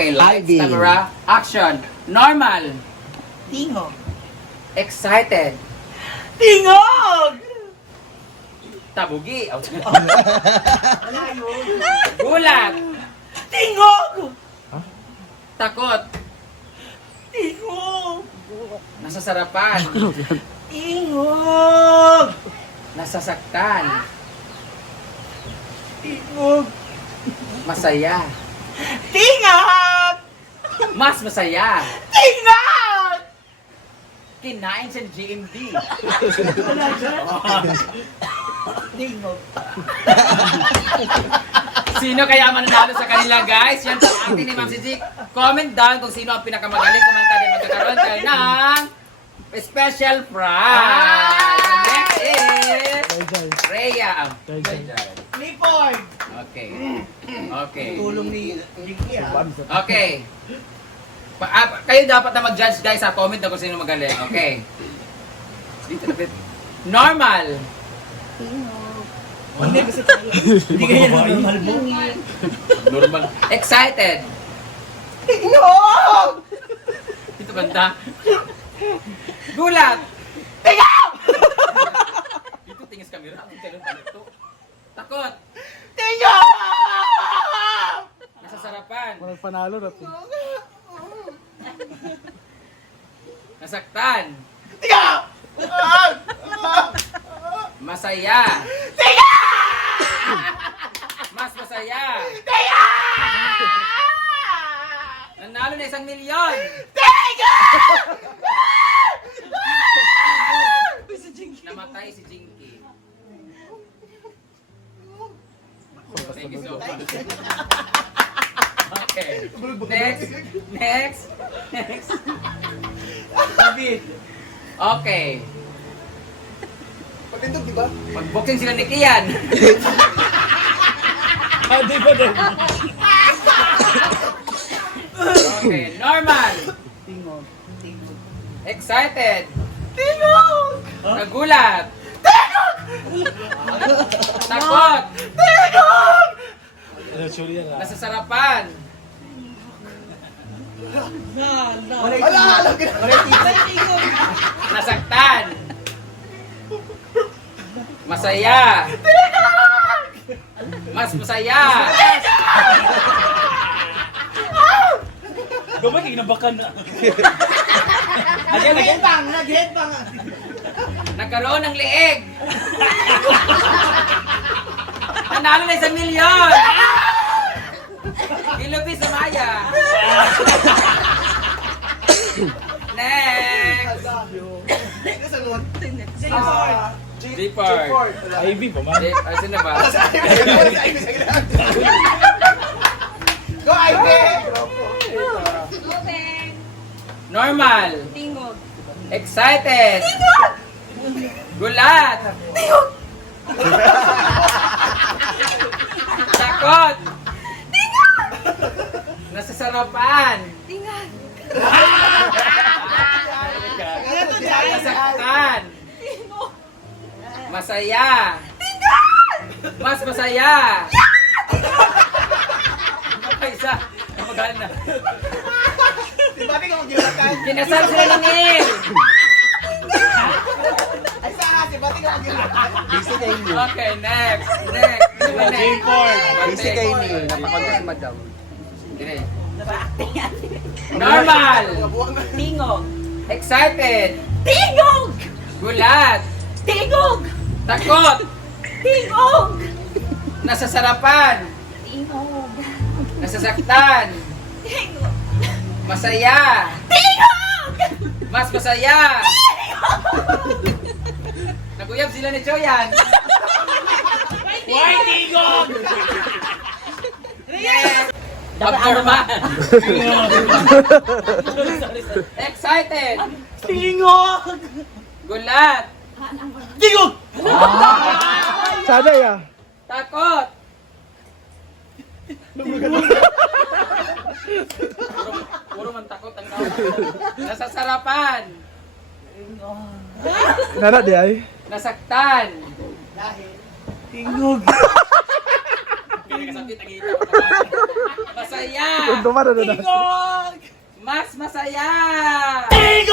Okay, lights, Ivy. camera, action. Normal. Tingog. Excited. Tingog! Tabugi. Gulat. Tingog! Takot. Tingog! Nasasarapan. Tingog! Nasasaktan. Tingog! Masaya. Tingog! Mas masaya. Tingog! Kinain sa GMD. Tingog. Sino kaya mananalo sa kanila, guys? Yan po ang ating ni Ma'am si Jik. Comment down kung sino ang pinakamagaling kumanta din magkakaroon tayo ng special prize. Next is Rhea. Clifford! Okay. Okay. Tulong ni Ricky Okay. Kayo dapat na mag-judge, guys, sa comment na kung sino magaling. Okay. Dito na bit. Normal. Hindi kasi tayo. Hindi kaya normal mo. Normal. Excited. Tingog! Dito banda. Gulat. Tingog! Dito tingis kamera. Ang ganun pala ito. Takot. Tingog! Nasasarapan. Walang panalo na to. Nasaktan. Tingog! Masaya. Tingog! Mas masaya. Tingog! Nanalo na 1 milyon. Namatay si Jinky. Thank you so much. Okay. Next. David! Okay. Patindog, di ba? Mag-boxing sila ni Kian. Hindi ba din? Okay. Normal. Tingog. Tingog. Excited. Tingog! Nagulat. Takot. Tingog! Nasasarapan. Wala tingog. Nasaktan. Masaya. Mas masaya. Gumay kayo nabakan na. Nag-headbang! Nagkaroon ng leeg. Nanalo na 1 milyon. Ilubis sa Maya. Next. G-Part. Ivy pa man. Ay, sino ba? Go, Ivy! Normal. Tingog. Excited. Gulat. Takot. Nasasarapan. Tingog. Nasaktan. Masaya. Mas masaya. Ano isa? Kamagalan na. Di ba tingog gilakan? Kinasal sila ng Neil. Ay saan? Di ba tingog gilakan? Busy kayo niyo. Okay, next. Next. Sino ba next? J-Port. Busy kayo niyo. Napapagod si madam. Dire. Normal. Tingog. Excited. Tingog. Gulat. Tingog. Takot. Tingog. Nasasarapan. Tingog. Nasasaktan. Tingog. Masaya. Tingog. Mas masaya. Naguyab sila ni Choyan. Why tigog? Yes. Pagporma. Excited. Tingog! Gulat. Tingog! Sana ya. Takot. Puro man takot ang tao. Nasasarapan. Nana di ay. Nasaktan. Tingog! kasakit ang ito. Masaya. Duman na doon. Tingog! Mas masaya. Ay,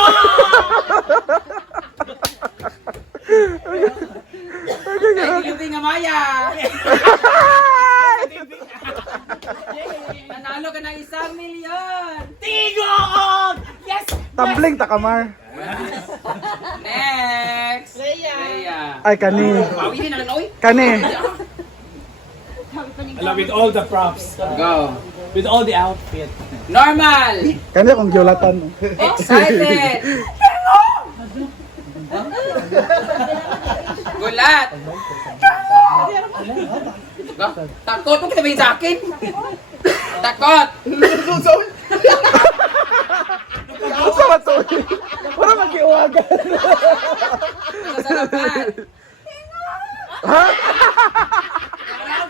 ilubing nga Maya. Nanalo ka ng 1 milyon. Tingog! Yes! Tumbling takamar. Next. Rhea. Ay, kani. Bawi din na lang, oy. Kani. With all the props. Go. With all the outfit. Normal. Kani akong giulatan. Excited. Gulat. Takot. Huwag kita ba sa akin? Takot. Gusto ba to? Para mag-iwagan. Nasasarapan. Ha?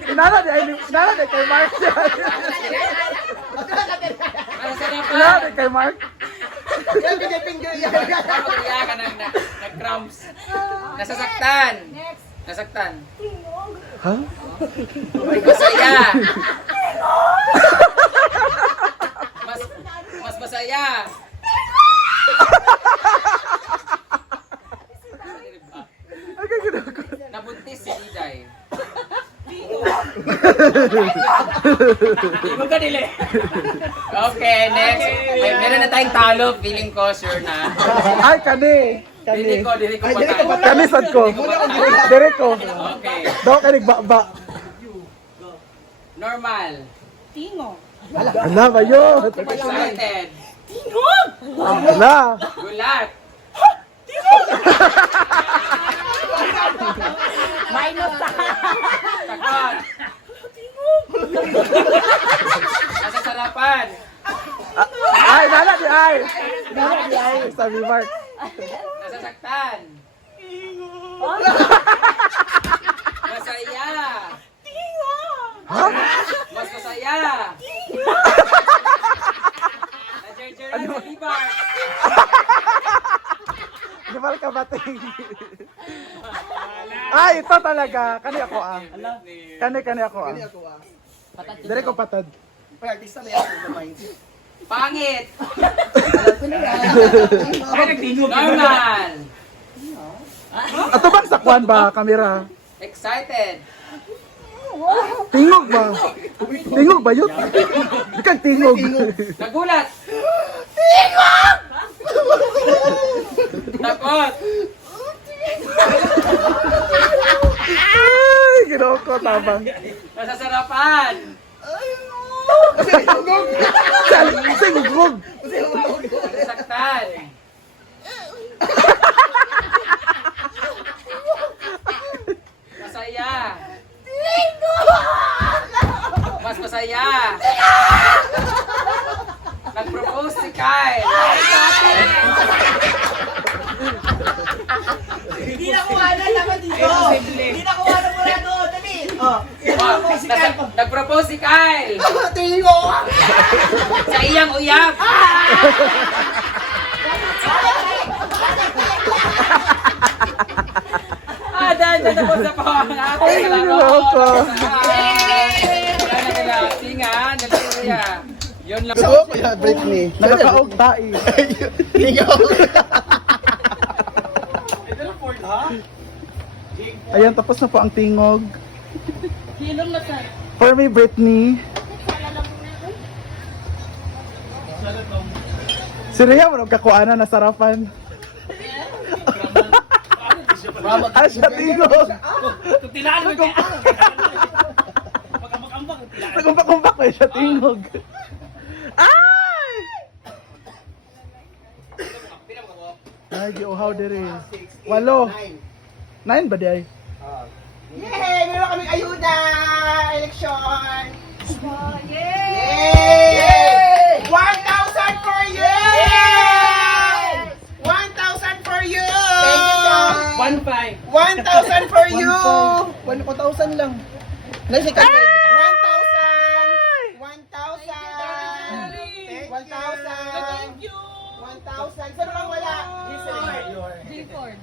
Inala di kay Mark. Inala di Nasasarapan. kay Mark. Magkaya ka nag-cramps. Nasasaktan. Nasaktan. Ha? Masaya. Mas masaya. Okay, ginako. Nabuntis si Iday. Okay, next. Meron na tayong talo. Feeling ko, sure na. Ay, kani. Dili Kani. ko patay. Kani sad ko. Dire ko. Okay. Daw ka nagbaba. Normal. Tingog. Ala ba yun? Excited. Ala. Gulat. Minus sa Takot. Nasasarapan. Ay, nala di ay. Nala di ay. Sabi Mark. Nasasaktan. Masaya. Ha? Mas masaya. Najerjeran sa libar. Di ba ka bating? Ay, ito talaga. Kani ako ah. Kani ako ah. Dire ko patad. Pangit. Tingog. Normal. Ato bang sakwan ba, kamera? Excited. Tingog ba? Tingog ba yun? Di kang tingog. Nagulat. Takot. Ay, ginawa ko tabang. Nasasarapan. Tingog. Nasaktan. Masaya. Mas masaya. Nag-propose si Kyle. Hindi na kuha na naman dito. Hindi na kuha na muna doon. Dali. Oh. Nag-propose si Kyle. Tingog! Sa iyang uyab. Dahil na tapos na po ang ating kalaro. Tingan, dali. Yun lang. Kuya Britney. Nakakaog tai. Ayan, tapos na po ang tingog. For me, Britney. Si Rhea, manong kakuana na sarapan. Ay, siya tingog. Tutilaan mo kaya. Nagumpak-umpak na siya tingog. Ay! Ay, giuhaw diri. 8. 9 ba di ay? Yay! Meron kaming ayuda! Eleksyon! Yay! Yay! 1,000 for you! 1,000 for you! Thank you, guys! 1,000 for you! 1,000 lang. Nasa ka? 1,000! 1,000! 1,000! Thank you! 1,000! Saan bang wala? G-Ford.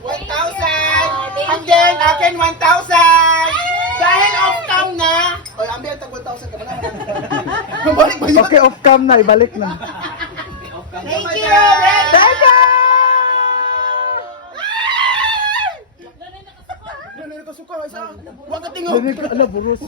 1,000! And then, akin 1,000! Dahil off-cam na. Oy, ambil tag 1,000 ka na. Mabalik ba yun? Okay, off cam na, ibalik na. Thank you. Thank you! Ano, nakasuka. Isa. Huwag ka tingog. Ala, buros.